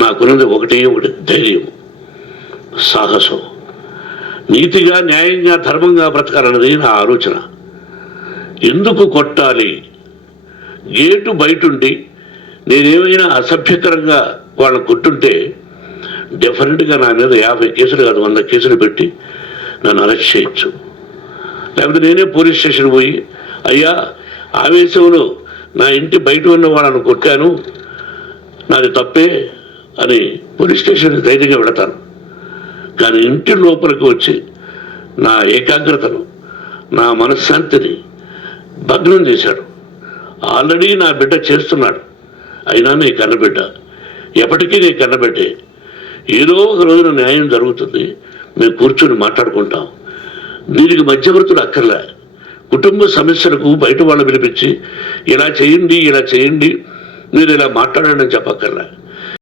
నాకున్నది ఒకటి ధైర్యం, సాహసం. నీతిగా, న్యాయంగా, ధర్మంగా బ్రతకాలన్నది నా ఆలోచన. ఎందుకు కొట్టాలి? గేటు బయటుండి నేనేమైనా అసభ్యకరంగా వాళ్ళని కొట్టుంటే డెఫినెట్గా నా మీద 50 కేసులు కాదు 100 కేసులు పెట్టి నన్ను అరెస్ట్ చేయొచ్చు. లేకపోతే నేనే పోలీస్ స్టేషన్ పోయి, అయ్యా ఆవేశంలో నా ఇంటి బయట ఉన్న వాళ్ళను కొట్టాను, నాది తప్పే అని పోలీస్ స్టేషన్కి ధైర్యంగా పెడతాను. కానీ ఇంటి లోపలికి వచ్చి నా ఏకాగ్రతను, నా మనశ్శాంతిని భగ్నం చేశాడు. ఆల్రెడీ నా బిడ్డ చేస్తున్నాడు, అయినా నీ కన్నబిడ్డ, ఎప్పటికీ నీ కన్నబిడ్డే. ఏదో ఒక రోజున న్యాయం జరుగుతుంది, మేము కూర్చొని మాట్లాడుకుంటాం. దీనికి మధ్యవర్తులు అక్కర్లే. కుటుంబ సమస్యలకు బయట వాళ్ళు పిలిపించి ఇలా చేయండి, ఇలా చేయండి, మీరు ఇలా మాట్లాడండి అని చెప్పక్కర్లే.